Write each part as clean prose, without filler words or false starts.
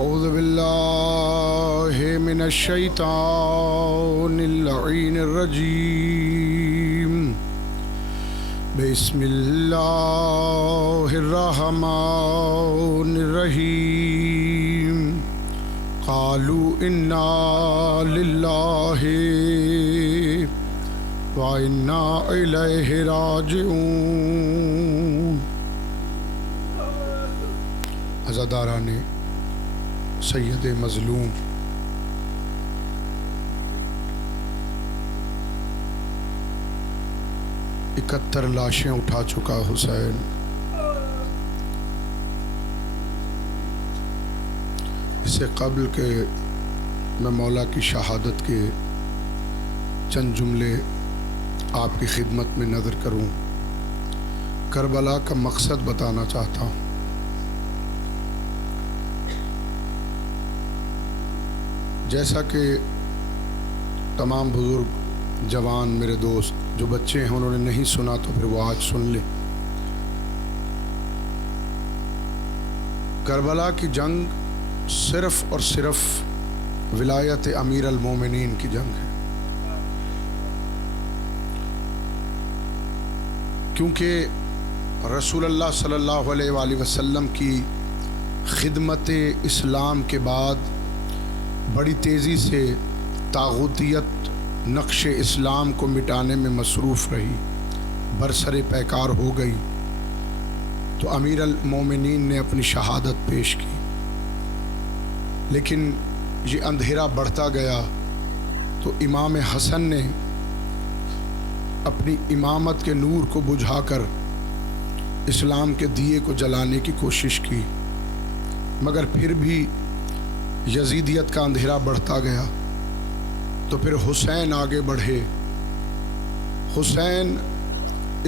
أعوذ بالله من الشيطان اللعين الرجيم بسم الله الرحمن الرحيم قالوا إنا لله وإنا إليه راجعون۔ عزاداران سید مظلوم، اکہتر لاشیں اٹھا چکا حسین، اس سے قبل کہ میں مولا کی شہادت کے چند جملے آپ کی خدمت میں نظر کروں، کربلا کا مقصد بتانا چاہتا ہوں۔ جیسا کہ تمام بزرگ جوان میرے دوست جو بچے ہیں انہوں نے نہیں سنا تو پھر وہ آج سن لیں۔ کربلا کی جنگ صرف اور صرف ولایت امیر المومنین کی جنگ ہے، کیونکہ رسول اللہ صلی اللہ علیہ وآلہ وسلم کی خدمت اسلام کے بعد بڑی تیزی سے طاغوتیت نقش اسلام کو مٹانے میں مصروف رہی، برسر پیکار ہو گئی، تو امیر المومنین نے اپنی شہادت پیش کی۔ لیکن یہ اندھیرا بڑھتا گیا تو امام حسن نے اپنی امامت کے نور کو بجھا کر اسلام کے دیے کو جلانے کی کوشش کی، مگر پھر بھی یزیدیت کا اندھیرا بڑھتا گیا تو پھر حسین آگے بڑھے۔ حسین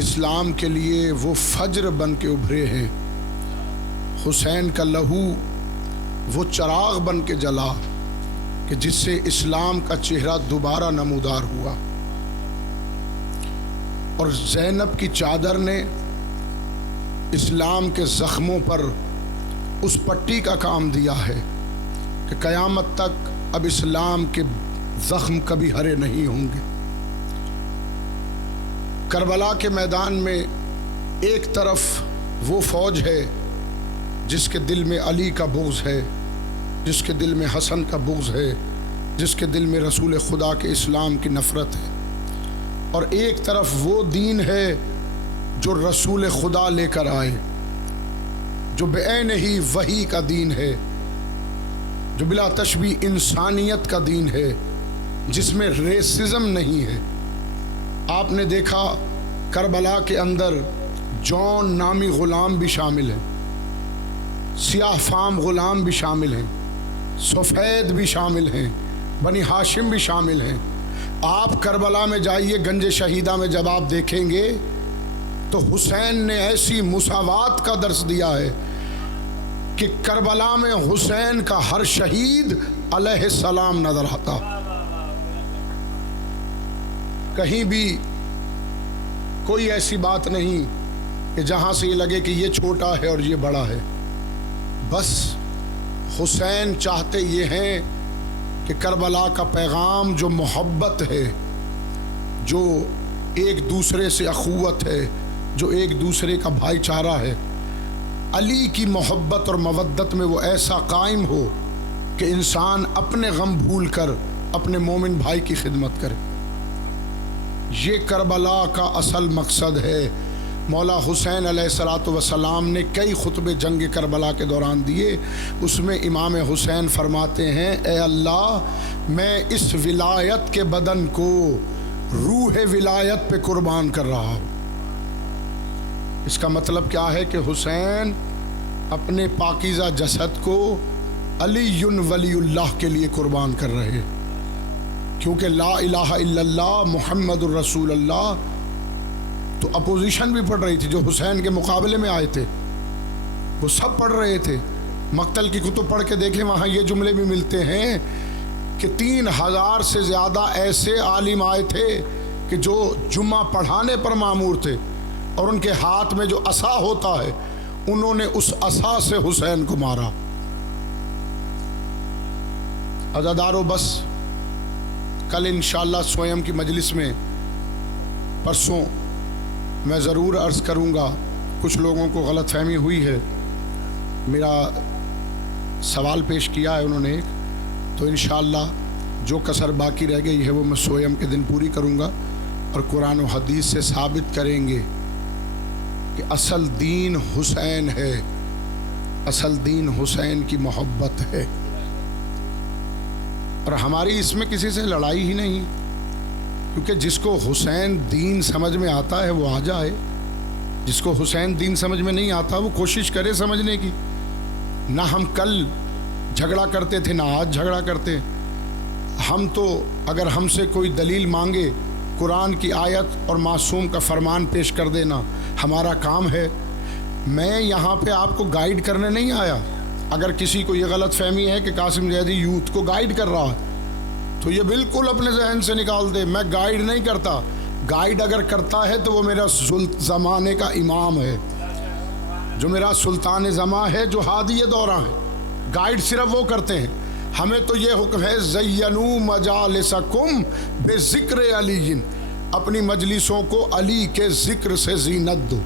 اسلام کے لیے وہ فجر بن کے ابھرے ہیں، حسین کا لہو وہ چراغ بن کے جلا کہ جس سے اسلام کا چہرہ دوبارہ نمودار ہوا، اور زینب کی چادر نے اسلام کے زخموں پر اس پٹی کا کام دیا ہے کہ قیامت تک اب اسلام کے زخم کبھی ہرے نہیں ہوں گے۔ کربلا کے میدان میں ایک طرف وہ فوج ہے جس کے دل میں علی کا بغض ہے، جس کے دل میں حسن کا بغض ہے، جس کے دل میں رسول خدا کے اسلام کی نفرت ہے، اور ایک طرف وہ دین ہے جو رسول خدا لے کر آئے، جو بعین ہی وحی کا دین ہے، جو بلا تشبیہ انسانیت کا دین ہے، جس میں ریسزم نہیں ہے۔ آپ نے دیکھا کربلا کے اندر جون نامی غلام بھی شامل ہیں، سیاہ فام غلام بھی شامل ہیں، سفید بھی شامل ہیں، بنی ہاشم بھی شامل ہیں۔ آپ کربلا میں جائیے، گنج شہیدہ میں جب آپ دیکھیں گے تو حسین نے ایسی مساوات کا درس دیا ہے کہ کربلا میں حسین کا ہر شہید علیہ السلام نظر آتا۔ کہیں بھی کوئی ایسی بات نہیں کہ جہاں سے یہ لگے کہ یہ چھوٹا ہے اور یہ بڑا ہے۔ بس حسین چاہتے یہ ہیں کہ کربلا کا پیغام جو محبت ہے، جو ایک دوسرے سے اخوت ہے، جو ایک دوسرے کا بھائی چارہ ہے، علی کی محبت اور مودت میں وہ ایسا قائم ہو کہ انسان اپنے غم بھول کر اپنے مومن بھائی کی خدمت کرے۔ یہ کربلا کا اصل مقصد ہے۔ مولا حسین علیہ السلام نے کئی خطبے جنگ کربلا کے دوران دیے، اس میں امام حسین فرماتے ہیں، اے اللہ میں اس ولایت کے بدن کو روح ولایت پہ قربان کر رہا ہوں۔ اس کا مطلب کیا ہے کہ حسین اپنے پاکیزہ جسد کو علی ولی اللہ کے لیے قربان کر رہے، کیونکہ لا الہ الا اللہ محمد الرسول اللہ تو اپوزیشن بھی پڑھ رہی تھی، جو حسین کے مقابلے میں آئے تھے وہ سب پڑھ رہے تھے۔ مقتل کی کتب پڑھ کے دیکھیں، وہاں یہ جملے بھی ملتے ہیں کہ 3000 سے زیادہ ایسے عالم آئے تھے کہ جو جمعہ پڑھانے پر مامور تھے، اور ان کے ہاتھ میں جو عصا ہوتا ہے انہوں نے اس عصا سے حسین کو مارا۔ عزادارو بس کل انشاءاللہ سویم کی مجلس میں پرسوں میں ضرور عرض کروں گا، کچھ لوگوں کو غلط فہمی ہوئی ہے، میرا سوال پیش کیا ہے انہوں نے ایک، تو انشاءاللہ جو کسر باقی رہ گئی ہے وہ میں سویم کے دن پوری کروں گا، اور قرآن و حدیث سے ثابت کریں گے کہ اصل دین حسین ہے، اصل دین حسین کی محبت ہے، اور ہماری اس میں کسی سے لڑائی ہی نہیں، کیونکہ جس کو حسین دین سمجھ میں آتا ہے وہ آ جائے، جس کو حسین دین سمجھ میں نہیں آتا وہ کوشش کرے سمجھنے کی۔ نہ ہم کل جھگڑا کرتے تھے نہ آج جھگڑا کرتے، ہم تو اگر ہم سے کوئی دلیل مانگے قرآن کی آیت اور معصوم کا فرمان پیش کر دینا ہمارا کام ہے۔ میں یہاں پہ آپ کو گائیڈ کرنے نہیں آیا۔ اگر کسی کو یہ غلط فہمی ہے کہ قاسم زیدی یوتھ کو گائیڈ کر رہا ہے تو یہ بالکل اپنے ذہن سے نکال دے، میں گائیڈ نہیں کرتا۔ گائیڈ اگر کرتا ہے تو وہ میرا زمانے کا امام ہے، جو میرا سلطان زماں ہے، جو ہادی دورہ ہے۔ گائیڈ صرف وہ کرتے ہیں، ہمیں تو یہ حکم ہے زینوا مجالسکم بذکر علی، اپنی مجلسوں کو علی کے ذکر سے زینت دو۔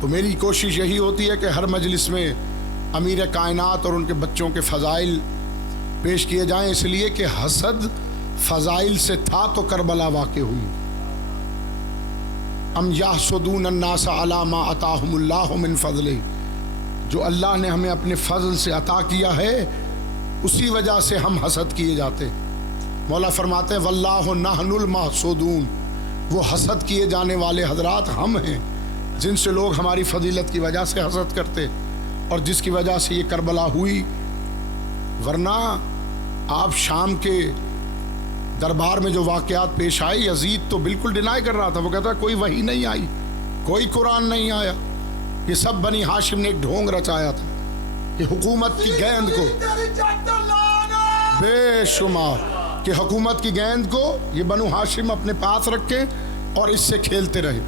تو میری کوشش یہی ہوتی ہے کہ ہر مجلس میں امیر کائنات اور ان کے بچوں کے فضائل پیش کیے جائیں، اس لیے کہ حسد فضائل سے تھا تو کربلا واقع ہوئی۔ ام یحسدون الناس علی ما آتاہم اللہ من فضلہ، جو اللہ نے ہمیں اپنے فضل سے عطا کیا ہے اسی وجہ سے ہم حسد کیے جاتے۔ مولا فرماتے ہیں واللہ نحن المحسودون، وہ حسد کیے جانے والے حضرات ہم ہیں جن سے لوگ ہماری فضیلت کی وجہ سے حسد کرتے، اور جس کی وجہ سے یہ کربلا ہوئی۔ ورنہ آپ شام کے دربار میں جو واقعات پیش آئے، یزید تو بالکل ڈینائی کر رہا تھا، وہ کہتا کوئی وحی نہیں آئی، کوئی قرآن نہیں آیا، یہ سب بنی ہاشم نے ایک ڈھونگ رچایا تھا کہ حکومت کی گیند کو بے شمار، کہ حکومت کی گیند کو یہ بنو ہاشم اپنے پاس رکھیں اور اس سے کھیلتے رہے۔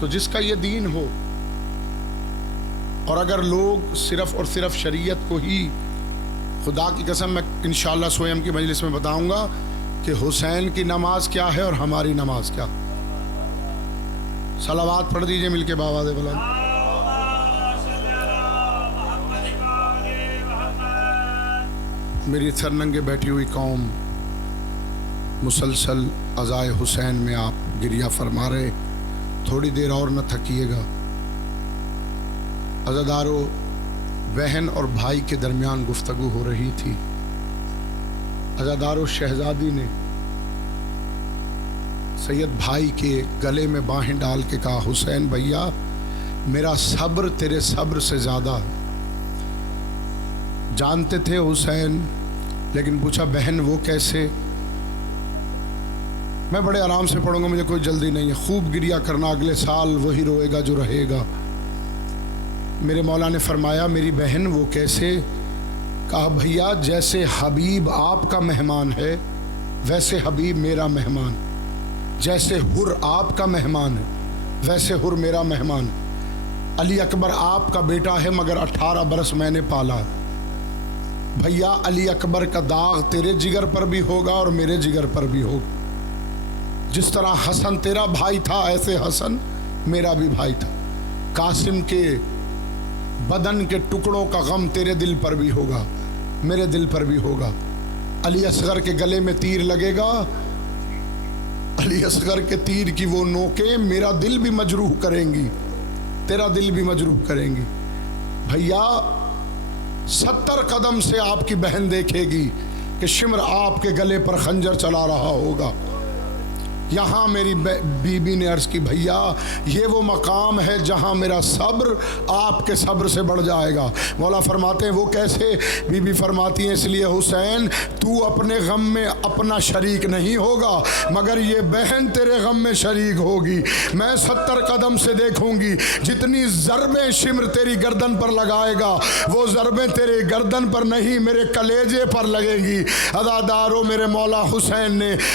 تو جس کا یہ دین ہو، اور اگر لوگ صرف اور صرف شریعت کو ہی، خدا کی قسم میں انشاءاللہ سویم کی مجلس میں بتاؤں گا کہ حسین کی نماز کیا ہے اور ہماری نماز کیا۔ صلوات پڑھ دیجئے مل کے باواز بلند۔ میری سرننگے بیٹھی ہوئی قوم، مسلسل عزائے حسین میں آپ گریہ فرما رہے، تھوڑی دیر اور نہ تھکیے گا۔ عزادارو، بہن اور بھائی کے درمیان گفتگو ہو رہی تھی۔ عزادارو، شہزادی نے سید بھائی کے گلے میں باہیں ڈال کے کہا حسین بھیا میرا صبر تیرے صبر سے زیادہ ہے۔ جانتے تھے حسین، لیکن پوچھا بہن وہ کیسے؟ میں بڑے آرام سے پڑھوں گا، مجھے کوئی جلدی نہیں ہے، خوب گریہ کرنا، اگلے سال وہی روئے گا جو رہے گا۔ میرے مولا نے فرمایا میری بہن وہ کیسے؟ کہا بھیا جیسے حبیب آپ کا مہمان ہے ویسے حبیب میرا مہمان، جیسے حر آپ کا مہمان ہے ویسے حر میرا مہمان۔ علی اکبر آپ کا بیٹا ہے مگر 18 برس میں نے پالا ہے۔ بھیا علی اکبر کا داغ تیرے جگر پر بھی ہوگا اور میرے جگر پر بھی ہوگا۔ جس طرح حسن تیرا بھائی تھا ایسے حسن میرا بھی بھائی تھا۔ قاسم کے بدن کے ٹکڑوں کا غم تیرے دل پر بھی ہوگا، میرے دل پر بھی ہوگا۔ علی اصغر کے گلے میں تیر لگے گا، علی اصغر کے تیر کی وہ نوکیں میرا دل بھی مجروح کریں گی، تیرا دل بھی مجروح کریں گی۔ بھیا 70 قدم سے آپ کی بہن دیکھے گی کہ شمر آپ کے گلے پر خنجر چلا رہا ہوگا۔ یہاں میری بی بی نے عرض کی بھیا یہ وہ مقام ہے جہاں میرا صبر آپ کے صبر سے بڑھ جائے گا۔ مولا فرماتے ہیں وہ کیسے؟ بی بی فرماتی ہیں اس لیے حسین تو اپنے غم میں اپنا شریک نہیں ہوگا مگر یہ بہن تیرے غم میں شریک ہوگی۔ میں 70 قدم سے دیکھوں گی، جتنی ضربیں شمر تیری گردن پر لگائے گا وہ ضربیں تیرے گردن پر نہیں میرے کلیجے پر لگے گی۔ عزادارو، میرے مولا حسین نے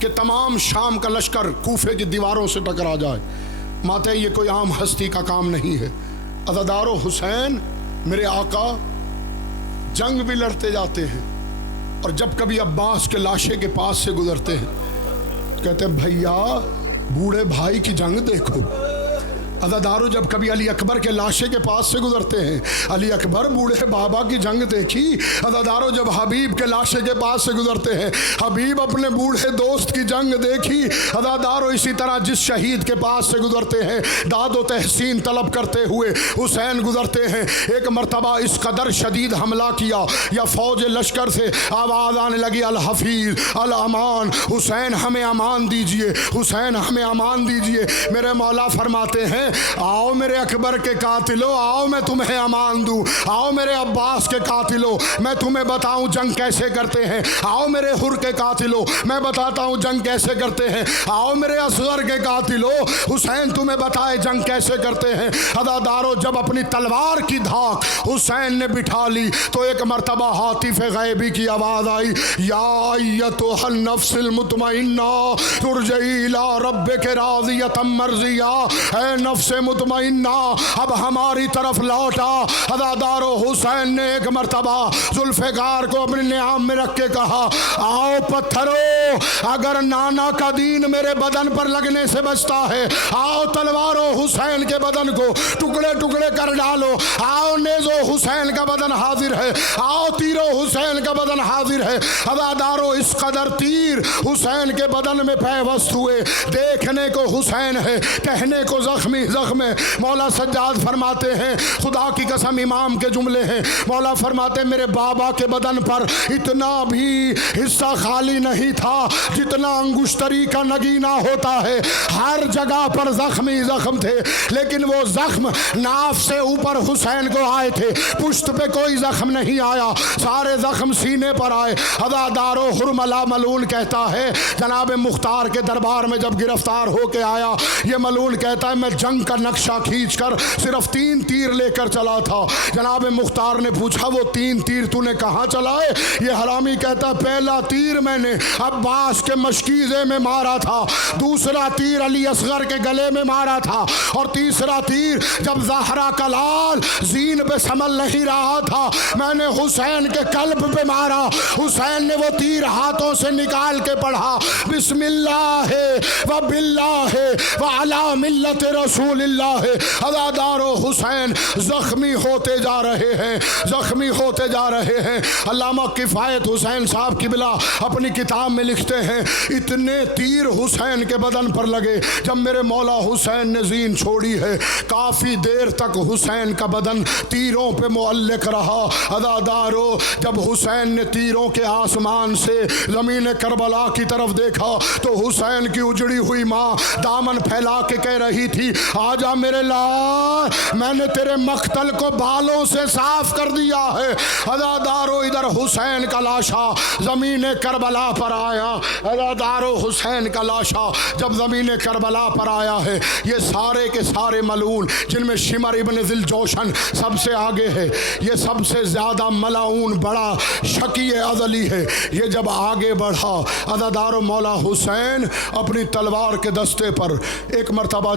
کہ تمام شام کا لشکر کوفے کی دیواروں سے ٹکرا جائے. ماتے یہ کوئی عام ہستی کا کام نہیں ہے. عزادارو حسین میرے آقا جنگ بھی لڑتے جاتے ہیں، اور جب کبھی عباس کے لاشے کے پاس سے گزرتے ہیں کہتے ہیں بھیا بوڑھے بھائی کی جنگ دیکھو. عزادارو جب کبھی علی اکبر کے لاشے کے پاس سے گزرتے ہیں، علی اکبر بوڑھے بابا کی جنگ دیکھی. عزادارو جب حبیب کے لاشے کے پاس سے گزرتے ہیں، حبیب اپنے بوڑھے دوست کی جنگ دیکھی. عزادارو اسی طرح جس شہید کے پاس سے گزرتے ہیں داد و تحسین طلب کرتے ہوئے حسین گزرتے ہیں. ایک مرتبہ اس قدر شدید حملہ کیا یا فوج لشکر سے آواز آنے لگی الحفیظ الامان، حسین ہمیں امان دیجئے، حسین ہمیں امان دیجئے. میرے مولا فرماتے ہیں آؤ میرے اکبر کے قاتلوں، آؤ میں تمہیں امان دوں. آؤ میرے عباس کے قاتلوں، میں تمہیں بتاؤں جنگ کیسے کرتے ہیں. آؤ میرے حر کے قاتلوں، میں بتاتا ہوں جنگ کیسے کرتے ہیں. آؤ میرے اصغر کے قاتلوں، حسین تمہیں بتائے جنگ کیسے کرتے ہیں. عزادارو جب اپنی تلوار کی دھاک حسین نے بٹھا لی تو ایک مرتبہ ہاتف غیبی کی آواز آئی یا ایتھا النفس المطمئنہ ترجعی الی ربک راضیۃ مرضیہ. اے نفس مطمئنہ اب ہماری طرف لوٹا. عزادارو حسین نے ایک مرتبہ ذوالفقار کو اپنے نعام میں رکھ کے کہا آؤ پتھرو، اگر نانا کا دین میرے بدن پر لگنے سے بچتا ہے آؤ تلوارو حسین کے بدن کو ٹکڑے ٹکڑے کر ڈالو. آؤ نیزو حسین کا بدن حاضر ہے، آؤ تیرو حسین کا بدن حاضر ہے. عزادارو اس قدر تیر حسین کے بدن میں پیوست ہوئے، دیکھنے کو حسین ہے کہنے کو زخمی زخم ہے. مولا سجاد فرماتے ہیں خدا کی قسم امام کے جملے ہیں، مولا فرماتے ہیں میرے بابا کے بدن پر اتنا بھی حصہ خالی نہیں تھا جتنا انگشتری کا نگینہ ہوتا ہے. ہر جگہ پر زخمی زخم تھے، لیکن وہ زخم ناف سے اوپر حسین کو آئے تھے، پشت پہ کوئی زخم نہیں آیا، سارے زخم سینے پر آئے. عزادارو حرملہ ملعون کہتا ہے جناب مختار کے دربار میں جب گرفتار ہو کے آیا، یہ ملعون کہتا ہے میں جنگ کا نقشہ کھینچ کر صرف 3 تیر لے کر چلا تھا. جناب مختار نے پوچھا وہ 3 تیر تو نے کہاں چلائے؟ یہ حرامی کہتا پہلا تیر میں نے عباس کے مشکیزے میں مارا تھا، دوسرا تیر علی اصغر کے گلے میں مارا تھا، اور تیسرا تیر جب زہرا کا لال زین پہ سنبھل نہیں رہا تھا میں نے حسین کے قلب پہ مارا. حسین نے وہ تیر ہاتھوں سے نکال کے پڑھا بسم اللہ و باللہ و علی ملت رسول اللہ. عزادارو حسین زخمی ہوتے جا رہے ہیں، زخمی ہوتے جا رہے ہیں. علامہ کفایت حسین صاحب قبلہ اپنی کتاب میں لکھتے ہیں اتنے تیر حسین کے بدن پر لگے جب میرے مولا حسین نے زین چھوڑی ہے کافی دیر تک حسین کا بدن تیروں پہ معلق رہا. عزادارو جب حسین نے تیروں کے آسمان سے زمین کربلا کی طرف دیکھا تو حسین کی اجڑی ہوئی ماں دامن پھیلا کے کہہ رہی تھی آجا میرے لال، میں نے تیرے مقتل کو بالوں سے صاف کر دیا ہے. عزادارو ادھر حسین کا لاشا زمین کربلا پر آیا. عزادارو حسین کا لاشا جب زمین کربلا پر آیا ہے یہ سارے کے سارے ملعون جن میں شمر ابن ذی الجوشن سب سے آگے ہے، یہ سب سے زیادہ ملعون بڑا شقی ازلی ہے، یہ جب آگے بڑھا عزادارو مولا حسین اپنی تلوار کے دستے پر ایک مرتبہ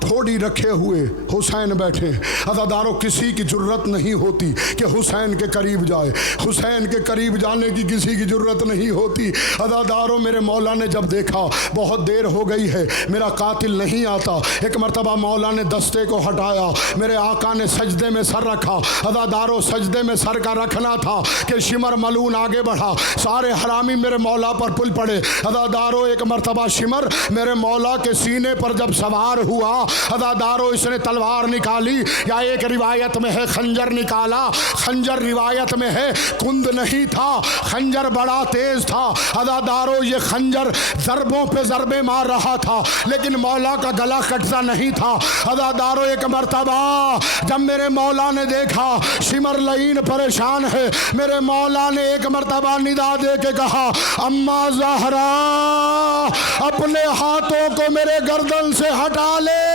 ٹھوڑی رکھے ہوئے حسین بیٹھے. عزادارو کسی کی جرت نہیں ہوتی کہ حسین کے قریب جائے، حسین کے قریب جانے کی کسی کی جرت نہیں ہوتی. عزادارو میرے مولا نے جب دیکھا بہت دیر ہو گئی ہے میرا قاتل نہیں آتا، ایک مرتبہ مولا نے دستے کو ہٹایا، میرے آقا نے سجدے میں سر رکھا. عزادارو سجدے میں سر کا رکھنا تھا کہ شمر ملعون آگے بڑھا، سارے حرامی میرے مولا پر پل پڑے. عزادارو ایک مرتبہ شمر میرے مولا کے سینے پر جب سوار ہوا عزادارو اس نے تلوار نکالی، یا ایک روایت میں ہے خنجر نکالا، خنجر روایت میں ہے کند نہیں تھا، خنجر بڑا تیز تھا. عزادارو یہ خنجر ضربوں پہ ضربے مار رہا تھا لیکن مولا کا گلا کٹتا نہیں تھا. عزادارو ایک مرتبہ جب میرے مولا نے دیکھا شمر لعین پریشان ہے، میرے مولا نے ایک مرتبہ ندا دے کے کہا اما زہرا اپنے ہاتھوں کو میرے گردن سے ہٹا لے.